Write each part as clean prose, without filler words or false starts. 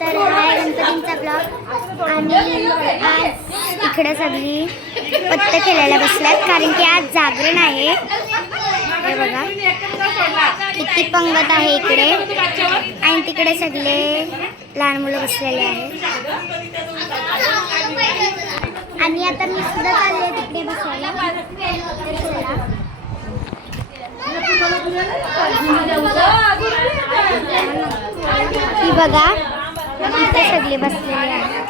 तर हा गणपतींचा ब्लॉग आणि आज इकडे सगळी पत्ते खेळायला बसल्यात कारण की आज जागरण आहे। हे बघा किती पंगत आहे इकडे आणि तिकडे सगळे लहान मुलं बसलेले आहेत आणि आता मी सुद्धा चालले तिकडे बसायला। ही बघा इथे सगळे बसलेले आहेत।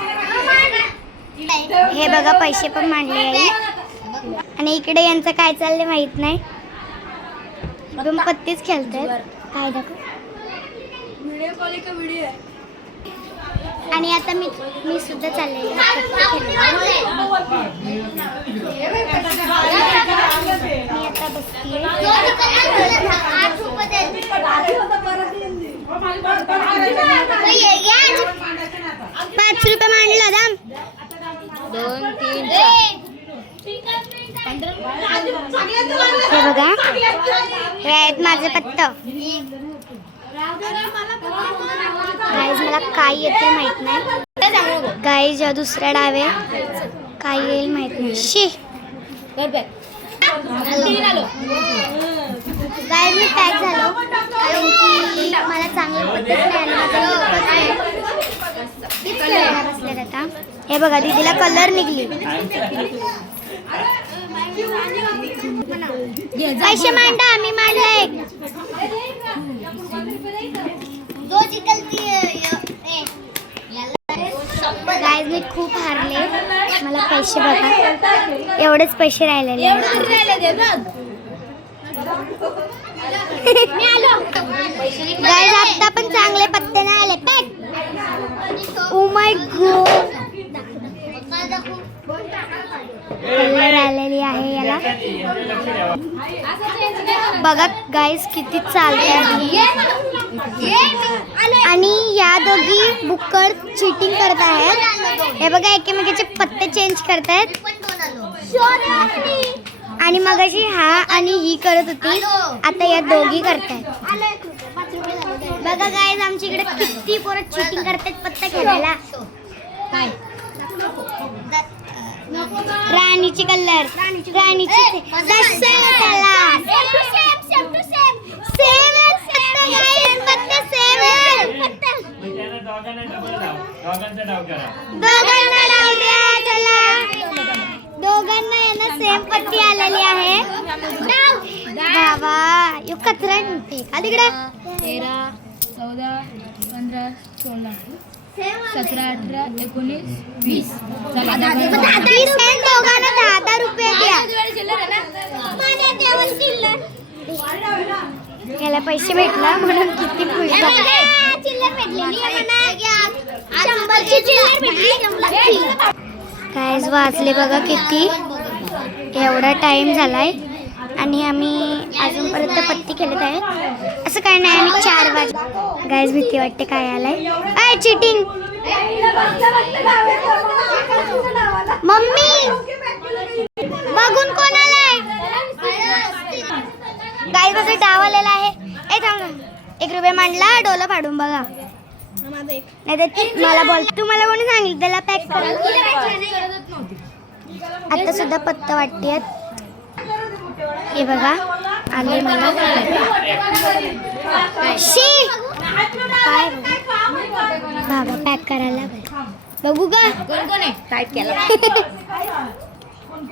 हे बघा पैसे पण मांडले आहेत आणि इकडे यांचं काय चाललंय माहित नाही, एकदम पत्तीच खेळतात काय दाखव। आणि आता मी सुद्धा चालले मी आता बसते। 5 रुपये मांडला दाम 2 3 हे बघा हे आहेत माझे पत्ते। गाईज मला काय येते माहित नाही, गाईज या दुसऱ्या डावे काय येईल माहित नाही। शी गाईज मी पॅक झालो कारण की मला चांगले पत्ते बसले। आता हे बघा दीदीला कलर निघली। पैसे मांडा मी मांडले। गाईज मी खूप हारले, मला पैसे बघा एवढेच पैसे राहिलेले। गाईज आता पण चांगले पत्ते नाही आले pack. Oh my God colour आलेली आहे याला बघा गाईज किती चालते आणि या दोघी बुक्कड चीटिंग करत आहेत। हे बघा एकमेकांचे पत्ते चेंज करतायत आणि मगाशी हा आणि ही करत होती, आता या दोघी करतायत। बघा गाईज आमच्या इकडे किती पोरं चीटिंग करतात पत्ते खेळायला। काय राणीची कलर राणीची दोघांना यांना सेम पत्ती आलेली आहे। बाबा यो कचरा का तिकडे 13 14 15 16 17 18 19 20 दोघांना 10 रुपये द्या। याला पैसे भेटला म्हणून किती काय वाजले बघा किती, एवढा टाइम झालाय आणि आम्ही अजूनपर्यंत पत्ती खेळत आहे। असं काय नाही आम्ही 4 वाजता। गाईज भीती वाटते काय आलाय आय चीटिंग मम्मी बघून कोण आलाय। गाईज माझा डाव आलेला आहे। ए थांब 1 रुपया मांडला डोला फाडून बघा नाही तर मला बोल तुम्हाला कोणी सांगितलं त्याला पॅक करा। आता सुद्धा पत्ता वाटते हे बघा आले मला शी काय बाबा पॅक करायला बघू का कोण कोण आहे टाईप केला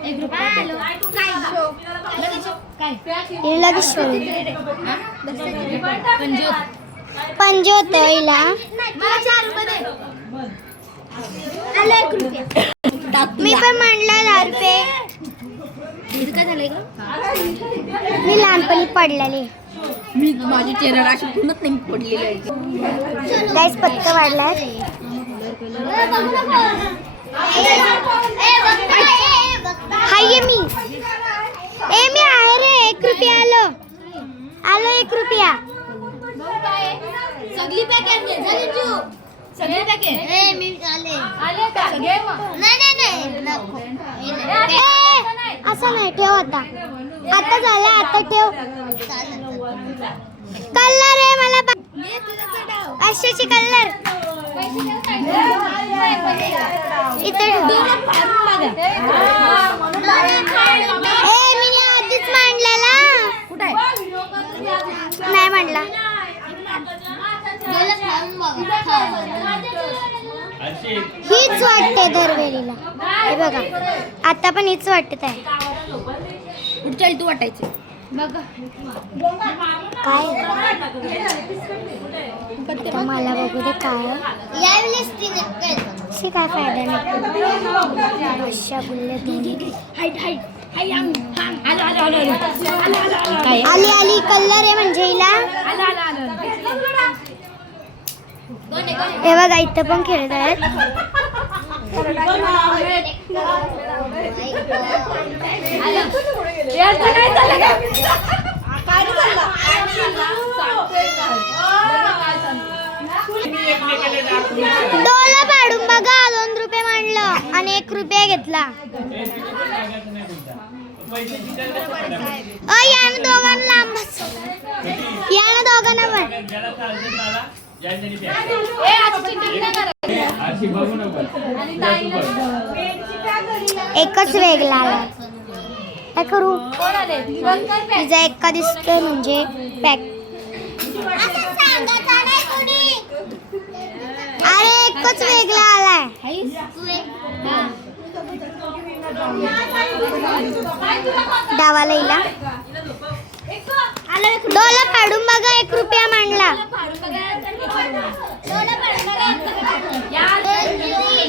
1 रुपया काय लगेच सोडून पंजोत हिला मी पण मांडला 10 रुपये। काय झालंय का मी लहानपणी पडलेली मी माझी चेहरा अशी पूर्णच नाही पडलेली आहे। गाईज पत्ता वाढलाय हाय मी आहे रे 1 रुपया आलो 1 रुपया सगळी पॅकेट झाली तू सगळे पॅकेट ए मी आले का सगळे नाही असं नाही ठेव आता झालं आता ठेव कलर आहे मला अशाची कलर इथे मी आधीच मांडलेला. कुठे आहे? नाही मांडला. हीच वाटते दरवेळीला. हे बघा आता पण हीच वाटत आहे. पुढच्या तू वाटायचे काय आता मला बघू दे काय शी काय फायदा नाही. अशा बोलले दोन्ही आली आली कलर आहे म्हणजे हिला. हे बघा इथं पण खेळत आहेत. डोला पाडून बघा. 2 रुपये मांडलं आणि 1 रुपया घेतला. यानं दोघांना लांबच. यानं दोघांना पण एकच वेगळा आला. काय करू? तिचा एका दिसतोय म्हणजे पॅक. अरे एकच वेगळा आलाय. डावाला इला डोला पाडून बघा. 1 रुपया मांडला.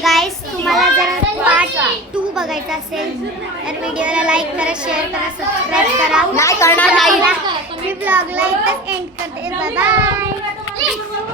गाईस तुम्हाला जर पार्ट 2 बघायचा असेल तर व्हिडिओला लाईक करा, शेअर करा, सबस्क्राईब करा. नाही करणार नाही. मी ब्लॉगला इथंच एंड करते. Bye bye.